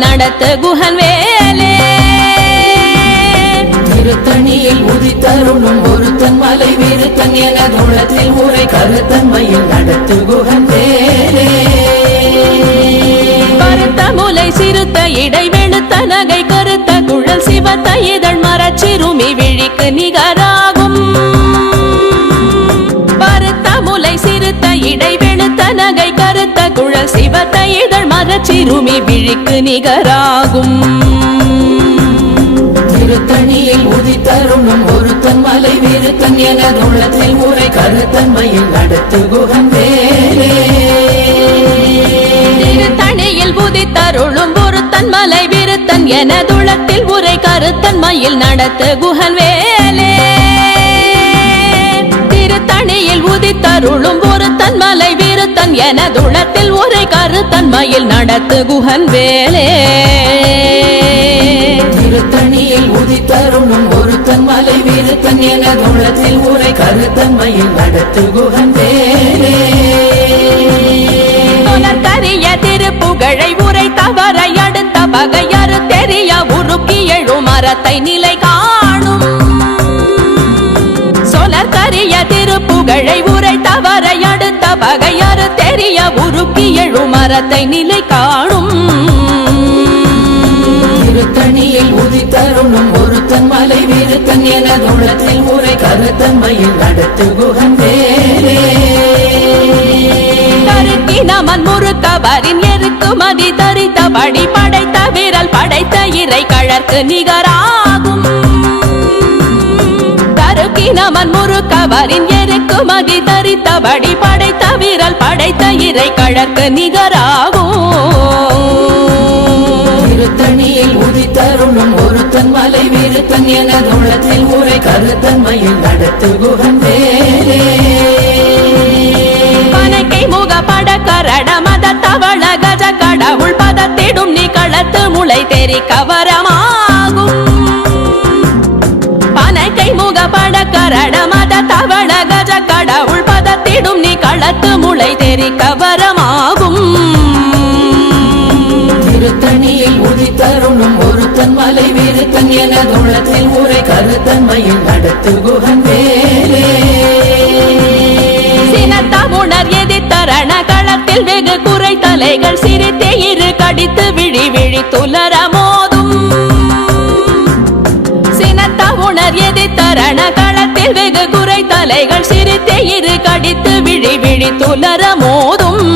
நடத்த குஹன் வேலே. திருத்தணியில் உதித்தருளும் ஒருத்தன் மலை விருத்தன் என தூளத்தில் உரை கருத்தன்மையில் நடத்து குகந்தேரே கருத்த முலை சிறுத்த இடை வெளுத்த நகை கருத்த குழல் சிவத்த இதழ் மரச்சிறுமி விழிக்கு நிகராகும். திருத்தணியில் உதித்தருளும் ஒருத்தன் மலை விருத்தன் என தூளத்தில் உரை கருத்தன்மையில் நடத்து திருத்தணியில் ஒருத்தன் மலை விருத்தன் என துளத்தில் உரை கருத்தன் மயில் நடத்து குஹன் வேலே திருத்தணியில் உதித்தருளும் ஒருத்தன் மலை விருத்தன் என துளத்தில் உரை கருத்தன் மயில் நடத்து குஹன் வேலே. திருத்தணியில் உதித்தருளும் ஒருத்தன் மலை விருத்தன் என தூளத்தில் உரை கருத்தன்மையில் நடத்து குகந்தேரே கரிய திருப்புகழை உரை தவற அடுத்த பகையறு தெரிய உருக்கி எழும் மரத்தை நிலை காணும். சொலற்கரிய திருப்புகழை உரை பகையறு தெரிய உருக்கி எழும் மரத்தை நிலை காணும். திருத்தணியில் உதித்தருளும் ஒருத்தன் மலை விருத்தன் என தூளத்தில் உரை கருத்தன்மையில் நடத்து குகந்தேரே கருக்கினமன் முறுக்கவரின் எருக்கு மதி தரித்த படி படைத்த விரல் படைத்த இறை கழற்கு நிகராகும். கருக்கினமன் முறுக்கவரின் எருக்கு மதி தரித்தபடி படைத்த விரல் படைத்த இறை கழற்கு நிகராகும். திருத்தணியில் உதித்தருளும் ஒருத்தன் மலை விருத்தன் என தூளத்தில் உரை கருத்தன்மையில் நடத்து குகந்தேரே பனைக்கை முக பட கரட மத தவள கஜ கடவுள் பதத்திடும் நீ களத்து முளை தெரி கவரமாகும் பட கரட மத தவள கஜ கடவுள் பதத்திடும் நீ களத்து முளை தெரி கவரமாகும் திருத்தணியில் உதித்தருளும் ஒருத்தன் மலை விருத்தன் என தூளத்தில் உரை கருத்தன்மையில் நடத்து குகந்தேரே சினத்தமுணர் எதிர்த்தரண களத்தில் வெகு குறை தலைகள் சிரித்தே இரு கடித்து விழி விழி துலர மோதும் சினத்தமுணர் எதிர்த்தரண குறை தலைகள் சிரித்தே இரு கடித்து விழி விழி துலர மோதும்.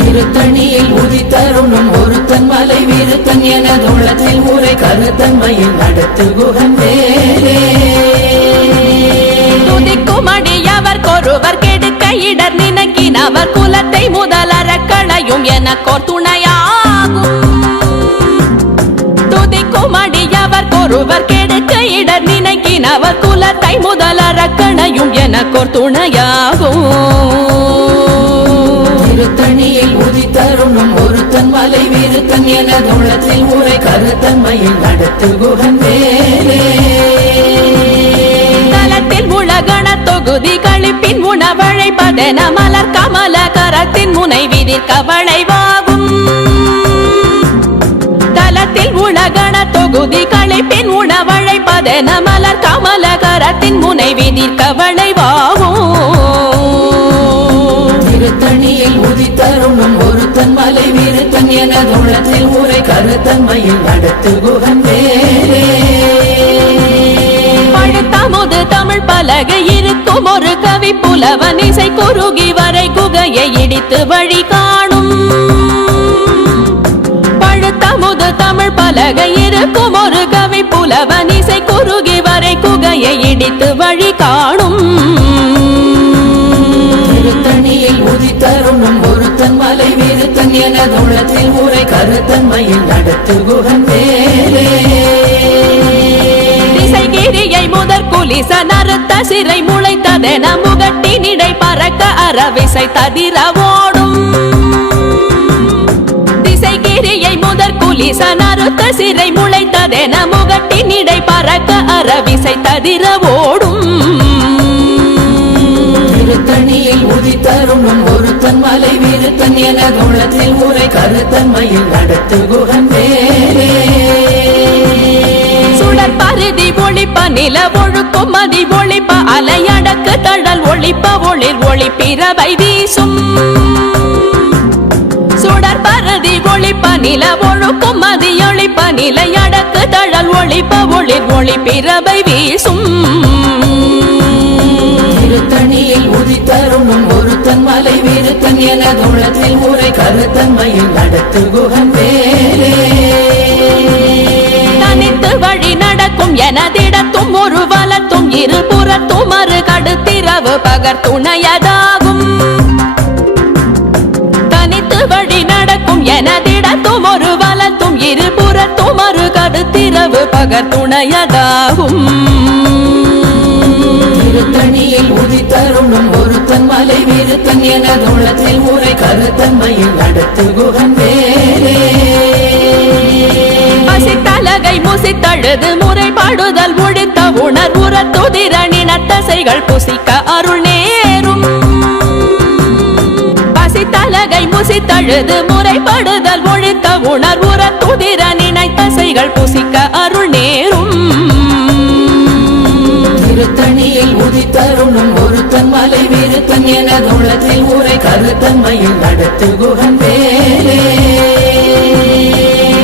திருத்தணியில் உதித்தருளும் ஒருத்தன் மலை விருத்தன் என தூளத்தில் உரை கருத்தன்மையில் நடத்து குகந்தேரே துதிக்கும் அடியவர் கொருவர் கெடுக்க இடர் நினைக்கினவர் குலத்தை முதலற களையும் எனக்கோர் துணையாகும். துதிக்கும் அடியவர் கொருவர் கெடுக்க இடர் நினைக்கினவர் குலத்தை முதலற களையும் எனக்கோர் துணையாகும். திருத்தணியில் உதித்தருளும் ஒருத்தன் மலை விருத்தன் என தூளத்தில் உரை கருத்தன்மையில் நடத்து குகந்தேரே. தலத்தில் உலகண தொகுதி கழிப்பின் உணவழைப்பதென மலர் கமல கரத்தின் முனை விதிர் கவளைவாகும் தலத்தில் உலகண தொகுதி கழிப்பின் உணவழைப்பதென மலர் கமல கரத்தின் முனை விதிர் கவளைவாகும் திருத்தணியில் உதித்தருளும் ஒருத்தன் மலை விருத்தன் என தூளத்தில் உரை கருத்தன்மையில் நடத்து குகந்தேரே பழுத்தமுது தமிழ் பலகை இருக்கும் ஒரு கவி புலவன் இசை குறுகி வரை குகையை இடித்து வழி காணும். பழுத்தமுது தமிழ் பலகை இருக்கும் ஒரு கவி புலவன் இசை குறுகி வரை குகையை இடித்து வழி காணும். திருத்தணியில் உதித்தருளும் ஒருத்தன் மலை விருத்தன் என தூளத்தில் உரை கருத்தன்மையில் நடத்து திசைகிரியை முதற் குலிச நறுத்த சிறை முளைத்ததென முகட்டினிடை பறக்க அறவிசை ததிர ஓடும் குலிச நறுத்த சிறை முளைத்ததென முகட்டினிடை பறக்க அறவிசை ததிர ஓடும். திருத்தணியில் உதித்தருளும் ஒருத்தன் மலை விருத்தன் எனது உள்ளத்தில் உரை கருத்தன்மையில் நடத்து குகன் வேலே சுடர் பருதி ஒளிப்ப நில ஒழுக்கும் மதி ஒளிப்ப அலையடக்கு தழல் ஒளிப்ப ஒளிர் ஒளி பிறவை வீசும். சுடர் பருதி ஒளிப்ப நில ஒழுக்கும் மதி ஒளிப்ப நிலையடக்கு தழல் ஒளிப்ப ஒளிர் ஒளி பிறவை வீசும். திருத்தணியில் உதித்தருணும் ஒருத்தன் மலை விருத்தன் எனது உள்ளத்தில் உரை கருத்தன்மையில் நடத்து குகன் வேலே தனித்து வழி நடக்கும் எனதிடத்தும் ஒரு வலத்தும் இருபுறத்தும் மறு கடுத்திரவு பகர் துணையதாகும். தனித்து வழி நடக்கும் ஒரு வலத்தும் இருபுறத்தும் மறு கடுத்திரவு பகர் துணையதாகும் திருத்தணியில் உதித்தருணும் ஒருத்தன் மலை விருத்தன் எனது உள்ளத்தில் உரை கருத்தன்மையில் நடத்து குகன் வேலே பசித்தலகை முசித்தழுது முறைப்பாடுதல் ஒழித்த உணர்வுற துதிர நினத்தசைகள் புசிக்க அருள் நேரும். பசித்தலகை முசித்தழுது முறைப்படுதல் ஒழித்த உணர்வுற துதிர நினைத்தசைகள் புசிக்க அருள் நேரும். திருத்தணியில் உதித்தருணும் ஒருத்தன் மலை விருத்தன் எனது உள்ளத்தில் உரை கருத்தன்மையில் நடத்து குகன் வேலே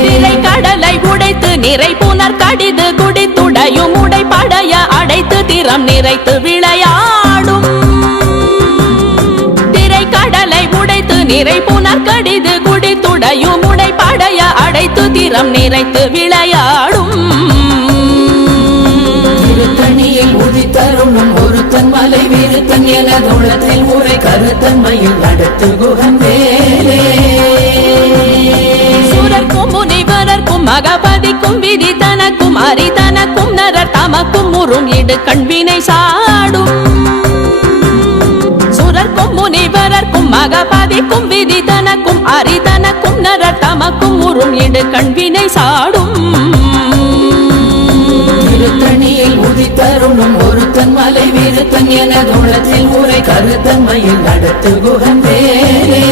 திரை கடலை உடைத்து நிறை புனர் கடிது குடித்துடையும் உடைப்படைய அடைத்து திறம் நிறைத்து விளையாடும். திரை கடலை உடைத்து நிறை புனர் கடிது குடித்துடையும் உடைப்படைய அடைத்து திறம் நிறைத்து விளையாடும். திருத்தணியில் உதித்தருணும் ஒருத்தன் மலை விருத்தன் எனது உள்ளத்தில் உரை கருத்தன்மையில் நடத்து குகன் வேலே சூரர்க்கும் முனிவரர்க்கும் மகபதிக்கும் விதி தனக்கும் அரி தனக்கும் நரர் தமக்கும் முறும் இடு கண்வினை சாடும். சுரர்க்கும் முனிவரர்க்கும் மகபதிக்கும் விதி தனக்கும் அரி தனக்கும் நரர் தமக்கும் முறும் இடு கண்வினை சாடும். திருத்தணியில் உதித்தருணும் ஒருத்தன் மலை விருத்தன் எனது உள்ளத்தில் உரை கருத்தன்மையில் நடத்து குகன் வேலே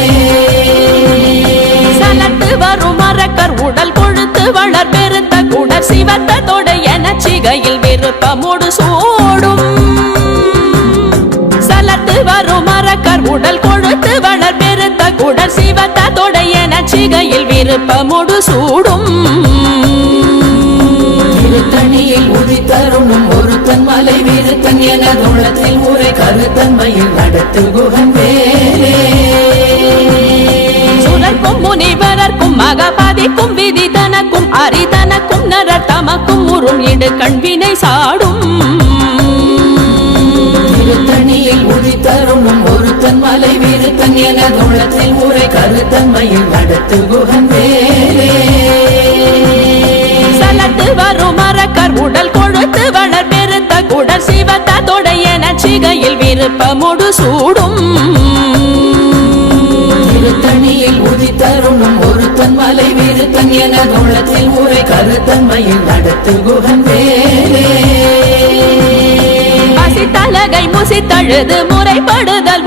சலத்து வரும் மரக்கர் உடல் கொழுத்து வளர் பெருத்த குடர் சிவத்த தொடை என சிகையில் விருப்பமுடு சூடும். சலத்து வரும் மரக்கர் உடல் கொழுத்து வளர் பெருத்த குடர் சிவத்த தொடை என சிகையில் விருப்பமுடு சூடும். திருத்தணியில் உதித்தருணும் ஒருத்தன் மலை விருத்தன் எனது உள்ளத்தில் உரை கருத்தன்மையில் நடத்து குகன் வேலே சுரர்க்கும் முனிவரர்க்கும் மகபதிக்கும் விதி தனக்கும் அரி தனக்கும் நரர் தமக்கும் உறும் இடு கண்வினை சாடும். திருத்தணியில் உதித்தருணும் ஒருத்தன் மலை விருத்தன் எனது உள்ளத்தில் உரை கருத்தன்மையில் நடத்து குகன் வேலே சலத்து வரும் மரக்கர் உடல் கொழுத்து வளர் பெருத்த குடர் சிவத்த தொடை என சிகையில் விருப்பமுடு சூடும். திருத்தணியில் உதித்தருணும் ஒருத்தன் மலை விருத்தன் எனது உள்ளத்தில் உரை கருத்தன்மையில் நடத்து குகன் வேலே பசித்தலகை முசித்தழுது முறைப்படுதல்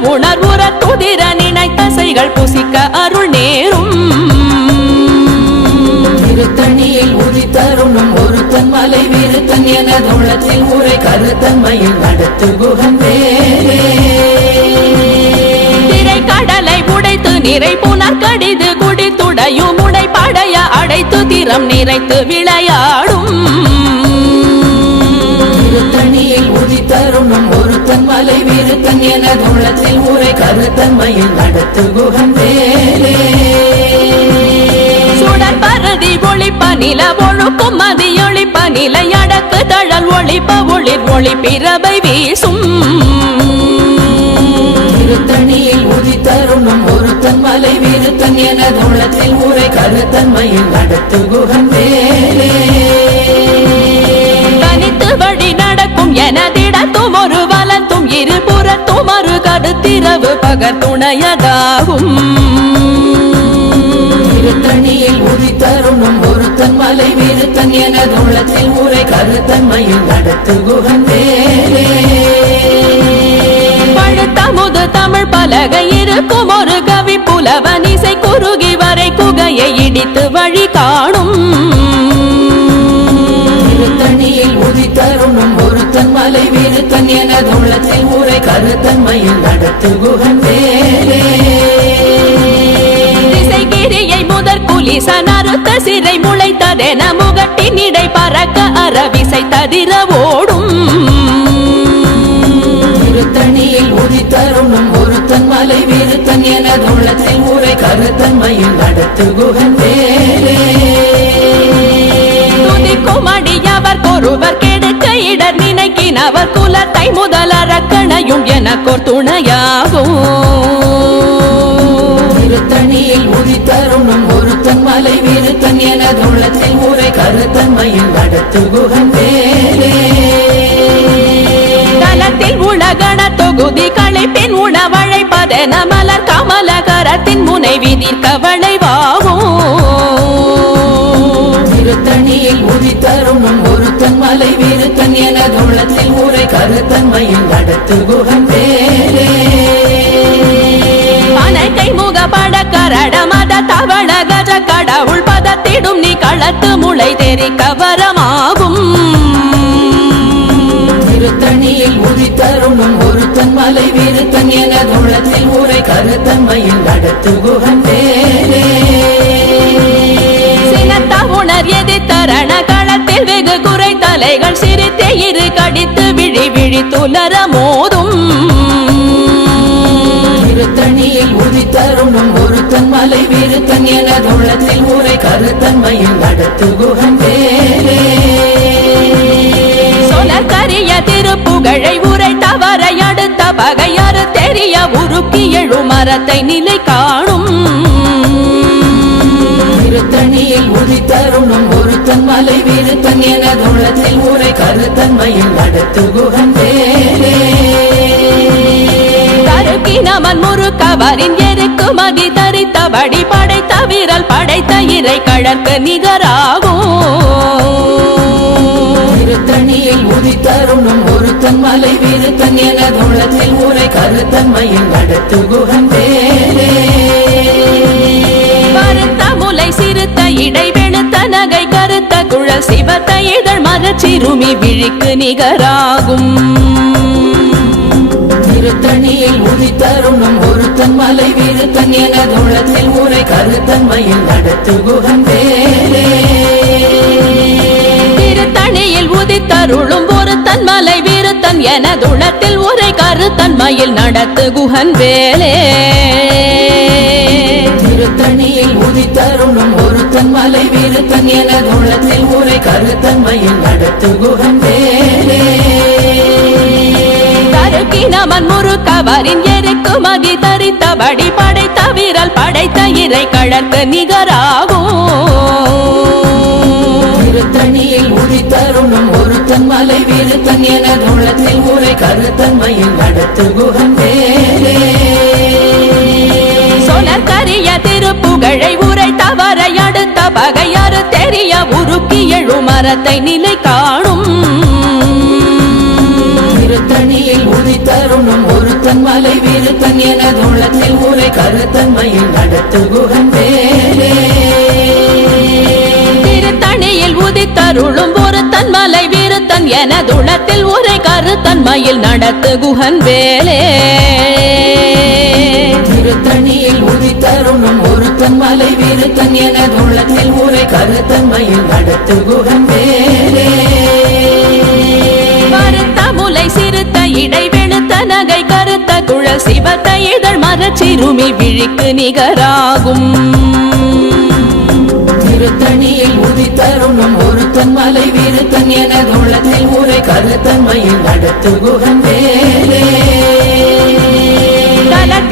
உணர்வுற துதிர நினைத்தசைகள் புசிக்க அருள் நேரும். திருத்தணியில் உதித்தருணும் ஒருத்தன் மலை விருத்தன் எனது உள்ளத்தில் உரை கருத்தன்மையில் நடத்து குகன் கடலை உடைத்து நிறை புனர் கடிது குடித்துடையும் உடைப்படைய அடைத்து திறம் நிறைத்து விளையாடும். திருத்தணியில் உதித்தருணும் ஒருத்தன் மலை விருத்தன் எனது உள்ளத்தில் உரை கருத்தன்மையில் நடத்து குகன் வேலே சுடர் பருதி ஒளிப்ப நில ஒழுக்கும் மதி ஒளிப்ப நிலையடக்கு தழல் ஒளிப்ப ஒளிர் ஒளி பிறவை வீசும். திருத்தணியில் உதித்தருணும் ஒருத்தன் மலை விருத்தன் எனது உள்ளத்தில் உரை கருத்தன்மையில் நடத்து குகன் வேலே தனித்து வழி நடக்கும் ஒரு வலத்தும் இருபுறத்தும் மறு கடுத்திரவு பகர் துணையதாகும். திருத்தணியில் உதித்தருணும் ஒருத்தன் மலை விருத்தன் எனது உள்ளத்தில் உரை கருத்தன்மையில் நடத்து குகன் வேலே எழுத்தமுது தமிழ் பலகை இருக்கும் ஒரு கவி புலவன் இசை குறுகி வரை குகையை இடித்து வழி காணும். திருத்தணியில் உதித்தருணும் ஒருத்தன் மலை வீருத்தன் எனது உள்ளத்தில் ஊரை கருத்தன்மையில் நடத்து குகன் வேலே குலிசன் அறுத்த சிறை முளைத்ததென முகட்டின் இடை பறக்க அறவிசை ததிர ஓடும் திருத்தணியில் உதித்தருணும் ஒருத்தன் மலை வீருத்தன் எனது உள்ளத்தில் ஊரை கருத்தன்மையில் நடத்து குகன் வேலே துதிக்கும் அடியவர் ஒருவர் கெடுக்க இடர் நினைக்கினவர் குலத்தை முதல் அரக்கணையும் எனக்கோர் துணையாகும் திருத்தணியில் உதித்தருணும் ஒருத்தன் மலை வீருத்தன் எனது உள்ளத்தில் ஊரை கருத்தன்மையில் நடத்து குகன் வேலே தலத்தில் உலகண தொகுதி களைப்பின் உணவழைப்பதென மலர் கமலகரத்தின் முனை விதிர்க்க வீருத்தன் எனது உள்ளத்தில் ஊரை கருத்தன்மையில் நடத்து குகன் வேலே அனைக்கை முகப்பட கரட மத தவள கஜ கடவுள் பதத்திடும் நீ களத்து முளை தெரிக்க வரமாகும் திருத்தணியில் உதித்தருணும் ஒருத்தன் மலை வீருத்தன் எனது உள்ளத்தில் ஊரை கருத்தன்மையில் நடத்து குகன் வேலே சினத்த உணர் எதிர்த்தரண களத்தில் வெகு குறை தலைகள் விழி துலர மோதும் திருத்தணியில் உதித்தருணும் ஒருத்தன் மலை வீருத்தன் எனது உள்ளத்தில் ஊரை கருத்தன்மையில் நடத்து குகன் வேலே சொலக்கரிய திருப்புகழை உரை தவறை அடுத்த பகையறு தெரிய உருக்கி எழு மரத்தை நிலை காணும். திருத்தணியில் உதித்தருணும் ஒருத்தன் மலை வீருத்தன் எனது உள்ளத்தில் ஊரை கருத்தன்மையில் நடத்து குகன் வேலே கருக்கி நமன் முறுக்கவரின் எருக்கு மதி தரித்தபடி படைத்த வீரல் படைத்த இறை கழற்கு நிகராகும். திருத்தணியில் உதித்தருணும் ஒருத்தன் மலை வீருத்தன் எனது உள்ளத்தில் ஊரை கருத்தன்மையில் நடத்து குகன் வேலே முலை சிறுத்த இடை வெளுத்த நகை கருத்த குழல் சிவத்த இதழ் மரச்சிறுமி விழிக்கு நிகராகும். திருத்தணியில் உதித்தருணும் ஒருத்தன் மலை வீருத்தன் எனது உள்ளத்தில் ஊரை கருத்தன்மையில் நடத்து குகன் வேலே திருத்தணியில் உதித்தருளும் ஒருத்தன் மலை விருத்தன் எனதுளத்தில் உரை கருத்தன்மையில் நடத்து குஹன் வேலே திருத்தணியில் உதித்தருணும் ஒருத்தன் மலை வீருத்தன் என உள்ளத்தில் ஊரை கருத்தன்மையில் நடத்து குகன் வேலே கருக்கி நமன் எருக்கு மதி தரித்தபடி படைத்த வீரல் படைத்த இறை கழற்கு நிகராகும். திருத்தணியில் உதித்தருணும் ஒருத்தன் மலை வீருத்தன் என உள்ளத்தில் ஊரை கருத்தன்மையில் நடத்து குகன் திருப்புகழை உரை தவறை அடுத்த பகையறு தெரிய உருக்கி எழு மரத்தை நிலை காணும். திருத்தணியில் உதித்தருணும் ஒருத்தன் மலை வீருத்தன் எனது உள்ளத்தில் ஊரை கருத்தன்மையில் நடத்து குகன் வேலே திருத்தணியில் உதித்தருளும் ஒருத்தன் மலை விருத்தன் எனதுளத்தில் உரை கருத்தன்மையில் நடத்து குஹன் வேலே திருத்தணியில் உதித்தருணும் ஒருத்தன் மலை வீருத்தன் எனது உள்ளத்தில் ஊரை கருத்தன்மையில் நடத்து குகன் வேலே கருத்த முலை சிறுத்த இடை வெளுத்த நகை கருத்த குழல் சிவத்த இதழ் மரச்சிறுமி விழிக்கு நிகராகும். திருத்தணியில் உதித்தருணும் ஒருத்தன் மலை வீருத்தன் எனது உள்ளத்தில் ஊரை கருத்தன்மையில் நடத்து குகன் வேலே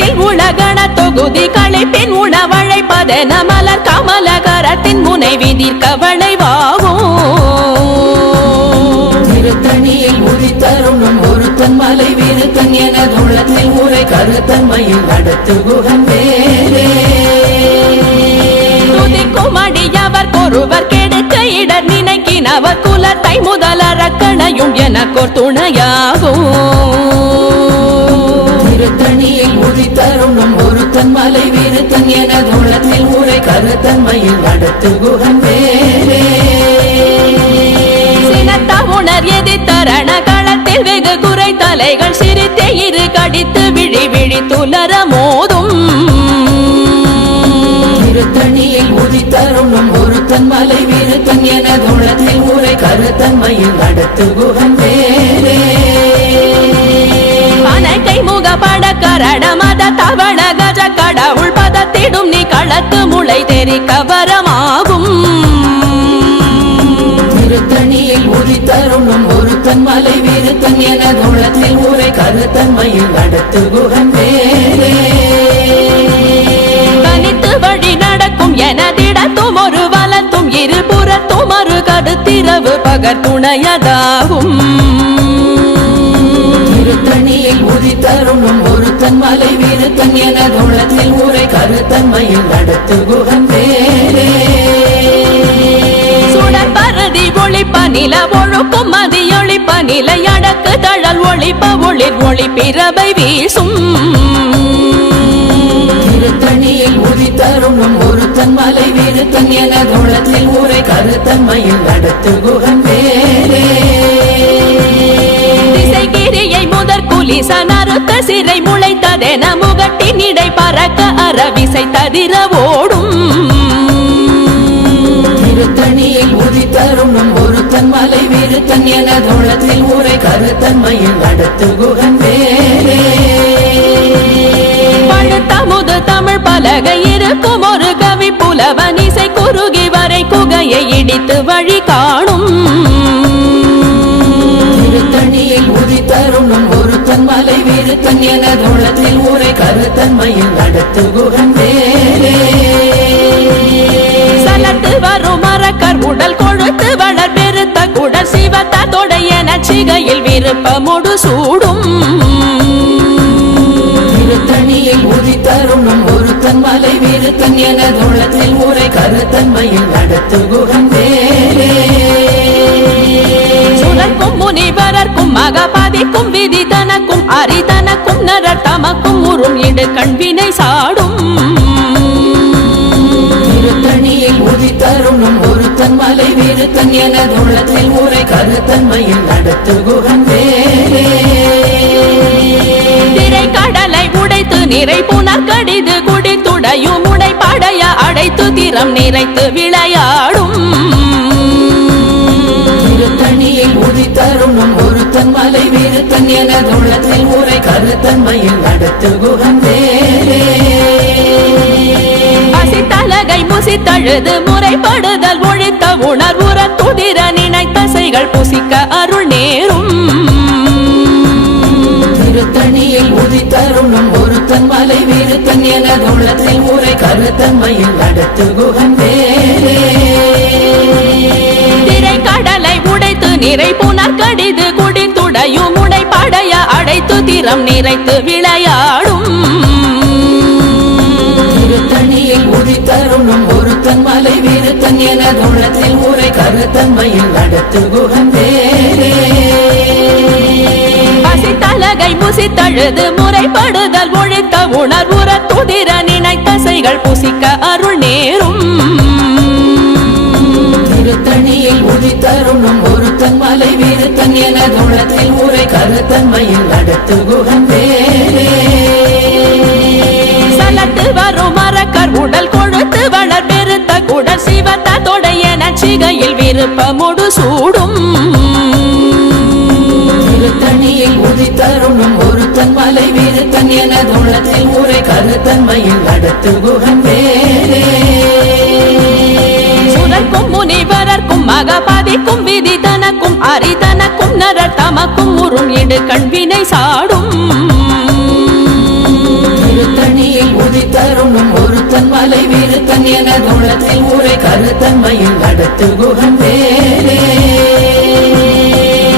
தலத்தில் உலகண தொகுதி களைப்பின் உணவழைப்பதென மலர் கமலகரத்தின் முனை விதிர்க்க வளைவாகும் திருத்தணியில் உதித்தருணும் ஒருத்தன் மலை வீருத்தன் எனது உள்ளத்தில் ஊரை கருத்தன்மையில் நடத்து குகன் வேலே துதிக்கும் அடியவர் ஒருவர் கெடுக்க இடர் நினைக்கினவர் குலத்தை முதல் அரக்கணையும் எனக்கோர் துணையாகும். திருத்தணியில் உதித்தருணும் ஒருத்தன் மலை வீருத்தன் என தூளத்தில் ஊரை கருத்தன்மையில் நடத்து குகன் வேலே உணர் எதிர்த்தரண களத்தில் வெகு குறை தலைகள் சிரித்தே இரு கடித்து விழி விழி துலர மோதும். திருத்தணியில் உதித்தருணும் ஒருத்தன் மலை வீருத்தன் என தூளத்தில் ஊரை கருத்தன்மையில் நடத்து குகன் வேலே முகப்பட கரட மத தவள கஜ கடவுள் பதத்திடும் நீ களத்து முளை தெரி கவரமாகும் திருத்தணியில் உதித்தருணும் ஒருத்தன் மலை வீருத்தன் என தூளத்தில் ஊரை கருத்தன்மையில் நடத்து குகன் வேலே தனித்து வழி நடக்கும் எனதிடத்தும் ஒரு வலத்தும் இருபுறத்தும் ஒரு கடுத்திரவு பகர் துணையதாகும். திருத்தணியில் உதித்தருணும் ஒருத்தன் மலை வீருத்தன் என தூளத்தில் ஊரை கருத்தன்மையில் நடத்து குகன் வேலே சுடர் பரதி ஒளிப்ப நில ஒழுக்கும் மதியொளிப்ப நிலை அடக்கு தழல் ஒளிப்ப ஒளிர் ஒளி பிறவை வீசும். திருத்தணியில் உதித்தருணும் ஒருத்தன் மலை வீருத்தன் என தூளத்தில் ஊரை கருத்தன்மையில் நடத்து குகன் வேலே நறுத்த சிறை முளைத்ததென முகட்டின் இடை பறக்க அறவிசை ததிர ஓடும். திருத்தணியில் உதித்தருணும் ஒருத்தன் மலை வீருத்தன் என தூளத்தில் ஊரை கருத்தன்மையில் நடத்து குகன் வேலே பழுத்தமுது தமிழ் பலகை இருக்கும் ஒரு கவி புலவன் இசை குறுகி வரை குகையை இடித்து வழி காணும். ஒருத்தன் மலை வீருத்தன் என தூளத்தில் ஊரை கருத்தன்மையில் நடத்து குகன் வேலே சலத்து வரும் மரக்கர் உடல் கொழுத்து வளர் பெருத்த குடல் சிவத்த தொடைய நச்சிகையில் விருப்பமுடு சூடும். திருத்தணியில் உதித்தருணும் ஒருத்தன் மலை வீருத்தன் என தூளத்தில் ஊரை கருத்தன்மையில் நடத்து குகன் வேலே முனிவரர்க்கும் மகபதிக்கும் விதி தனக்கும் அரிதனக்கும் நரர் தமக்கும் உறும் இடு கண்வினை சாடும். திருத்தணியில் உதித்தருணும் ஒருத்தன் மலை வீருத்தன் என தூளத்தில் ஊரை கருத்தன்மையில் நடத்து குகன் வேலே திரை கடலை உடைத்து நிறை புனர் கடிது குடித்துடையும் உடை படைய அடைத்து திறம் நிறைத்து விளையாடும். திருத்தணியில் உதித்தருணும் ஒருத்தன் மலை வீருத்தன் என தூளத்தில் ஊரை கருத்தன்மையில் நடத்து வேலே பசித்தலகை முசித்தழுது முறைப்படுதல் ஒழித்த உணர்வுற துதிர நினைத்தசைகள் புசிக்க அருள் நேரும். திருத்தணியில் உதித்தருணும் ஒருத்தன் மலை வீருத்தன் என தூளத்தில் ஊரை கருத்தன்மையில் நடத்து குகன் நிறை புனர் கடிது குடித்துடையும் உடை படைய அடைத்து திறம் நிறைத்து விளையாடும். திருத்தணியில் உதித்தருணும் ஒருத்தன் மலை வீருத்தன் என தூளத்தில் ஊரை கருத்தன்மையில் நடத்து வேலே பசித்தலகை முசித்தழுது முறைப்படுதல் ஒழித்த உணர்வுற துதிர நினைத்தசைகள் புசிக்க அருள் நேரும். திருத்தணியில் உதித்தருணும் மலை வீருத்தன் என தூளத்தில் ஊரை கருத்தன்மையில் நடத்து குகன் வேலே சலத்து வரும் மரக்கர் உடல் கொழுத்து வளர் பெருத்த குடல் சிவத்த தொடைய நச்சிகையில் விருப்பமுடு சூடும். திருத்தணியில் உதித்தருணும் ஒருத்தன் மலை வீருத்தன் என தூளத்தில் ஊரை கருத்தன்மையில் நடத்து குகன் வேலே மகபதிக்கும் விதி தனக்கும் அரிதனக்கும் நரர் தமக்கும் உறும் இடு கண்வினை சாடும். திருத்தணியில் உதித்தருணும் ஒருத்தன் மலை வீருத்தன் என தூளத்தில் ஊரை கருத்தன்மையில் நடத்து குகன் வேலே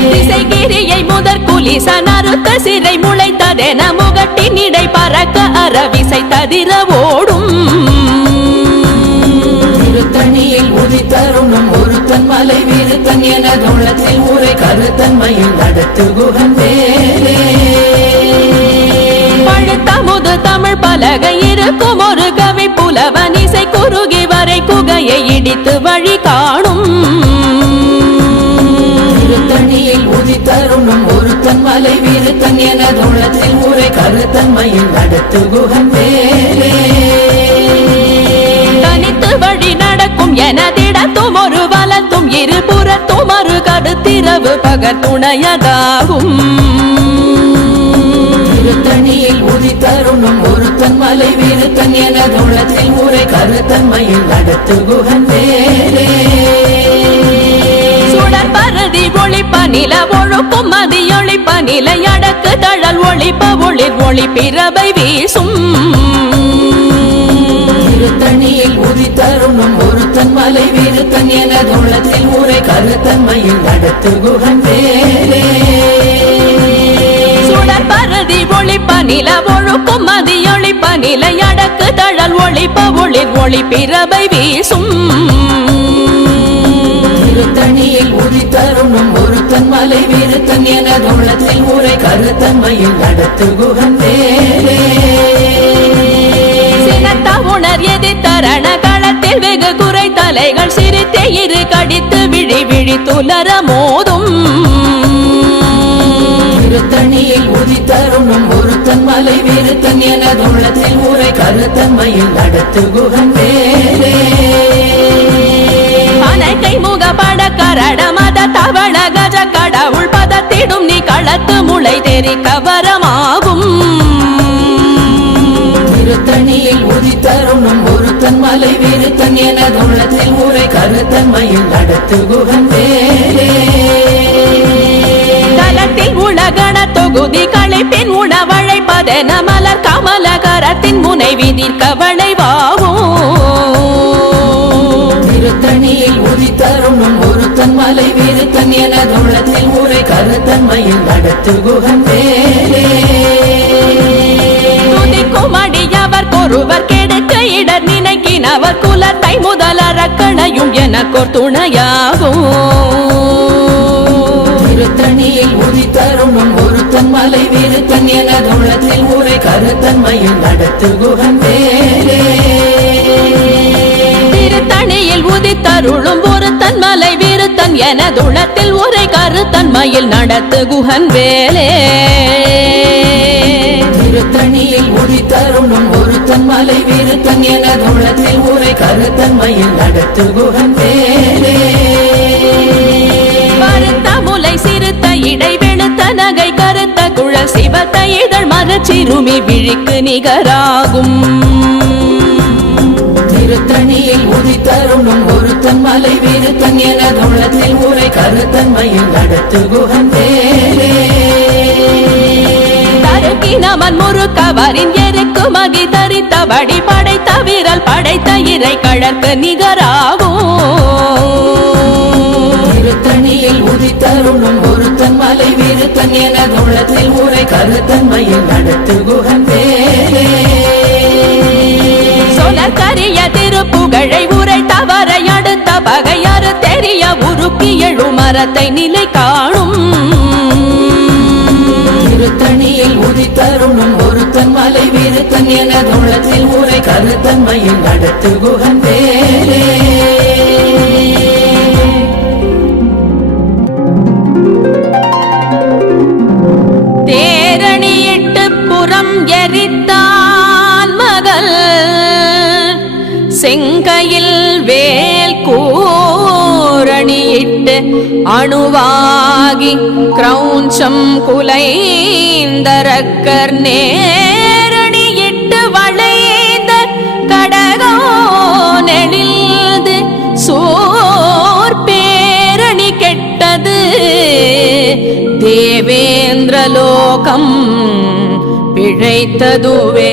திசை கிரியை முதற் குலிச நறுத்த சிறை முளைத்ததென முகட்டின் இடை பறக்க அறவிசை ததிர ஓடும். திருத்தணியில் உதித்தருணும் ஒருத்தன் மலை வீருத்தன் என தூளத்தில் ஊரை கருத்தன்மையில் நடத்து குகன் வேலே பலகை இருக்கும் ஒரு கவி புலவன் இசை குறுகி வரை குகையை இடித்து வழி காணும். திருத்தணியில் உதித்தருணும் ஒருத்தன் மலை வீருத்தன் என தோளத்தில் உரை கருத்தன்மையில் நடத்து குகன் கருத்திரவு பகர் துணையதாகும். திருத்தணியில் உதித்தருணும் ஒருத்தன் மலை வீருத்தன் என தோளத்தில் உரை கருத்தன்மையில் நடத்து குகன் வேலே சுடர் பரதி ஒளிப்ப நில ஒழுக்கும் மதியொளிப்ப நிலை அடக்கு தழல் ஒளிப்ப ஒளிர் ஒளி பிறவை வீசும். திருத்தணியில் உதித்தருணும் ஒருத்தன் மலை வீருத்தன் என தோளத்தில் உரை கருத்தன்மையில் நடத்து குகன் வேலே சுடர் பரதி ஒளிப்ப நில ஒழுக்கும் மதியொளிப்ப நிலை அடக்கு தழல் ஒளிப்ப ஒளிர் ஒளி பிறவை வீசும். திருத்தணியில் உதித்தருணும் ஒருத்தன் மலை வீருத்தன் என தோளத்தில் உரை கருத்தன்மையில் நடத்து குகன் வேலே உணர் எதிர்த்தரண களத்தில் வெகு குறை தலைகள் சிரித்தே இரு கடித்து விழி விழி துலர மோதும். திருத்தணியில் உதித்தருணும் ஒருத்தன் மலை வீருத்தன் என தோளத்தில் உரை கருத்தன்மையில் நடத்து குகன் வேலே அனைக்கை முகப்பட கரட மத தவள கஜ கடவுள் பதத்திடும் நீ களத்து முளை தெரி கவரமாகும். உதித்தருணும் ஒருத்தன் மலை வீருத்தன் என தோளத்தில் உரை கருத்தன்மையில் நடத்து குகன் வேலே தலத்தில் உலகண தொகுதி களைப்பின் உணவழைப்பதென மலர் கமல கரத்தின் முனை விதிர் கவளைவாகும் திருத்தணியில் உதித்தருணும் ஒருத்தன் மலை வீருத்தன் என தோளத்தில் உரை கருத்தன்மையில் நடத்து குகன் வேலே இடர் நினைக்கினவர் குலத்தை முதலறக்கணையும் எனக்கோர் துணையாகும் திருத்தணியில் உதித்தருணும் ஒருத்தன் மலை வீருத்தன் என தோளத்தில் உரை கருத்தன்மையில் நடத்து குகன் வேலே திருத்தணியில் உதித்தருளும் ஒரு தன்மலை விருத்தன் என துளத்தில் உரை கருத்தன்மையில் நடத்து குஹன் வேலே திருத்தணியில் உதித்தருணும் ஒருத்தன் மலை வீருத்தன் என தோளத்தில் உரை கருத்தன்மையில் நடத்து குகன் வேலே மறுத்த முலை சிறுத்த இடை வெளுத்த நகை கருத்த குழல் சிவத்த இதழ் மரச்சிறுமி விழிக்கு நிகராகும். திருத்தணியில் உதித்தருணும் ஒருத்தன் மலை வீருத்தன் என தோளத்தில் உரை கருத்தன்மையில் நடத்து குகன் வேலே தருக்கினமன் முறுக்கவரின் எருக்கு மகி தரித்தபடி படைத்த வீரல் படைத்த இறை கழற்கு நிகராகும். திருத்தணியில் உதித்தருணும் ஒருத்தன் மலை வீருத்தன் என தோளத்தில் உரை கருத்தன்மையில் நடத்து குகன் வேலே சொலக்கரிய திருப்புகழை உரை தவறை அடுத்த பகையாறு தெரிய உருக்கி எழு மரத்தை நிலை காணும். திருத்தணியில் உதித்தருணும் ஒருத்தன் மலை வீருத்தன் என தோளத்தில் உரை கருத்தன்மையில் நடத்து குகன் வேலே தேரணியிட்டு புறம் எரித்தான் மகள். செங்கையில் அணுவாகி கிரௌஞ்சம் குலைந்தரக்கர் நேரணியிட்டு வளைந்த கடகோ நெளில்து சோர் பேரணி கெட்டது. தேவேந்திரலோகம் பிழைத்ததுவே.